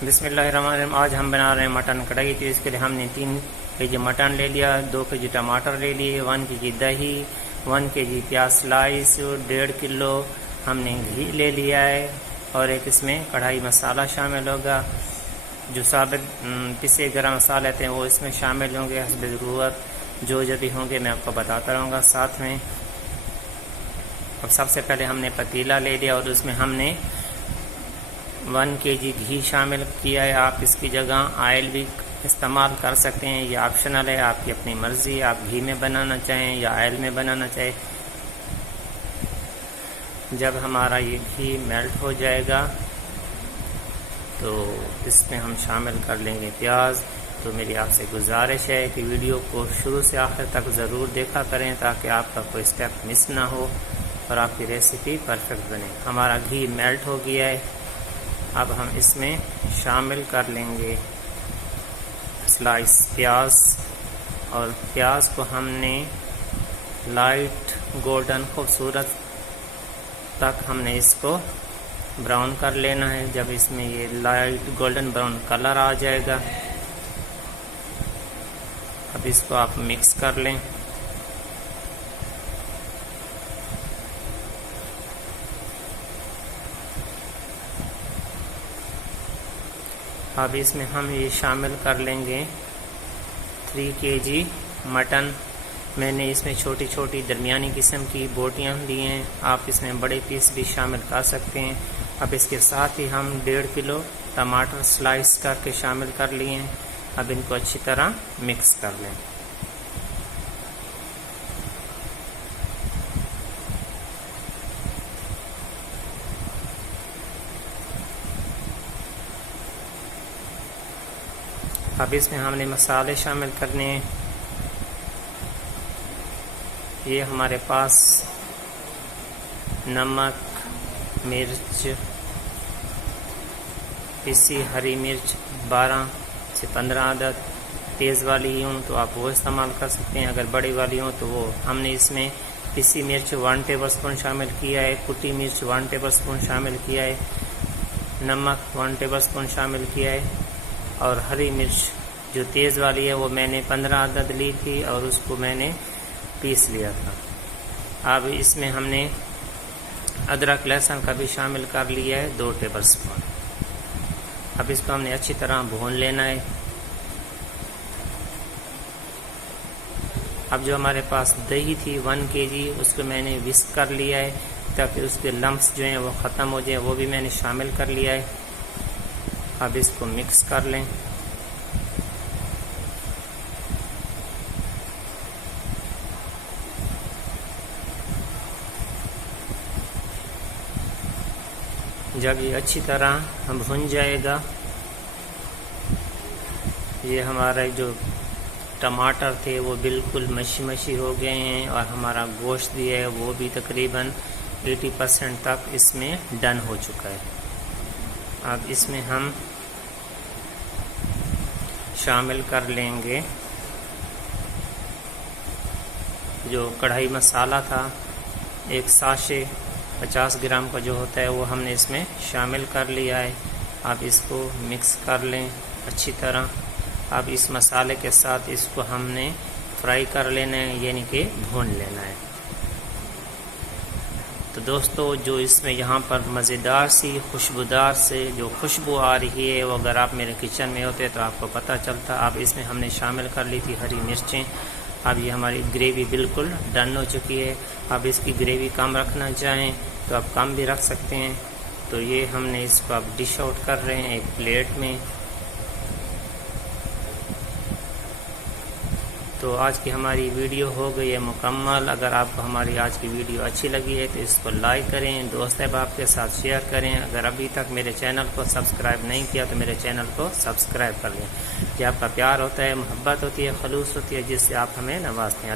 बिस्मिल्लाहिर्रहमानिर्रहीम। आज हम बना रहे हैं मटन कढ़ाई। तो इसके लिए हमने 3 केजी मटन ले लिया, 2 केजी टमाटर ले लिए, 1 केजी दही, 1 केजी प्याज स्लाइस, 1.5 किलो हमने घी ले लिया है और एक इसमें कढ़ाई मसाला शामिल होगा। जो साबित पिसे गरम मसाले थे वो इसमें शामिल होंगे हस्ब ज़रूरत। जो भी होंगे मैं आपको बताता रहूँगा साथ में। अब सबसे पहले हमने पतीला ले लिया और उसमें हमने 1 केजी घी शामिल किया है। आप इसकी जगह ऑयल भी इस्तेमाल कर सकते हैं, ये ऑप्शनल है, आपकी अपनी मर्ज़ी। आप घी में बनाना चाहें या ऑयल में बनाना चाहें। जब हमारा ये घी मेल्ट हो जाएगा तो इसमें हम शामिल कर लेंगे प्याज। तो मेरी आपसे गुजारिश है कि वीडियो को शुरू से आखिर तक ज़रूर देखा करें ताकि आपका कोई स्टेप मिस ना हो और आपकी रेसिपी परफेक्ट बने। हमारा घी मेल्ट हो गया है। अब हम इसमें शामिल कर लेंगे स्लाइस प्याज और प्याज को हमने लाइट गोल्डन खूबसूरत तक हमने इसको ब्राउन कर लेना है। जब इसमें ये लाइट गोल्डन ब्राउन कलर आ जाएगा अब इसको आप मिक्स कर लें। अब इसमें हम ये शामिल कर लेंगे 3 केजी मटन। मैंने इसमें छोटी छोटी दरमियानी किस्म की बोटियां ली हैं, आप इसमें बड़े पीस भी शामिल कर सकते हैं। अब इसके साथ ही हम 1.5 किलो टमाटर स्लाइस करके शामिल कर लिए हैं। अब इनको अच्छी तरह मिक्स कर लें। अब इसमें हमने मसाले शामिल करने हैं। ये हमारे पास नमक, मिर्च, पिसी हरी मिर्च 12 से 15 अदद। तेज़ वाली हों तो आप वो इस्तेमाल कर सकते हैं, अगर बड़ी वाली हों तो वो। हमने इसमें पिसी मिर्च 1 टेबलस्पून शामिल किया है, कुटी मिर्च 1 टेबलस्पून शामिल किया है, नमक 1 टेबलस्पून शामिल किया है और हरी मिर्च जो तेज़ वाली है वो मैंने 15 अदद ली थी और उसको मैंने पीस लिया था। अब इसमें हमने अदरक लहसुन का भी शामिल कर लिया है 2 टेबलस्पून। अब इसको हमने अच्छी तरह भून लेना है। अब जो हमारे पास दही थी 1 केजी उसको मैंने विस्क कर लिया है ताकि उसके लम्प्स जो हैं वो ख़त्म हो जाए, वो भी मैंने शामिल कर लिया है। अब इसको मिक्स कर लें। जब ये अच्छी तरह भुन जाएगा, ये हमारा जो टमाटर थे वो बिल्कुल मशी मशी हो गए हैं और हमारा गोश्त भी है वो भी तकरीबन 80% तक इसमें डन हो चुका है। अब इसमें हम शामिल कर लेंगे जो कढ़ाई मसाला था, एक साशे 50 ग्राम का जो होता है वो हमने इसमें शामिल कर लिया है। अब इसको मिक्स कर लें अच्छी तरह। अब इस मसाले के साथ इसको हमने फ्राई कर लेना है, यानी कि भून लेना है। तो दोस्तों जो इसमें यहाँ पर मज़ेदार सी खुशबूदार से जो खुशबू आ रही है वो अगर आप मेरे किचन में होते तो आपको पता चलता। अब इसमें हमने शामिल कर ली थी हरी मिर्चें। अब ये हमारी ग्रेवी बिल्कुल डन हो चुकी है। अब इसकी ग्रेवी कम रखना चाहें तो आप कम भी रख सकते हैं। तो ये हमने इसको अब डिश आउट कर रहे हैं एक प्लेट में। तो आज की हमारी वीडियो हो गई है मुकम्मल। अगर आपको हमारी आज की वीडियो अच्छी लगी है तो इसको लाइक करें, दोस्त अहबाब के साथ शेयर करें। अगर अभी तक मेरे चैनल को सब्सक्राइब नहीं किया तो मेरे चैनल को सब्सक्राइब कर लें। ये आपका प्यार होता है, मोहब्बत होती है, खलूस होती है जिससे आप हमें नवाजते हैं।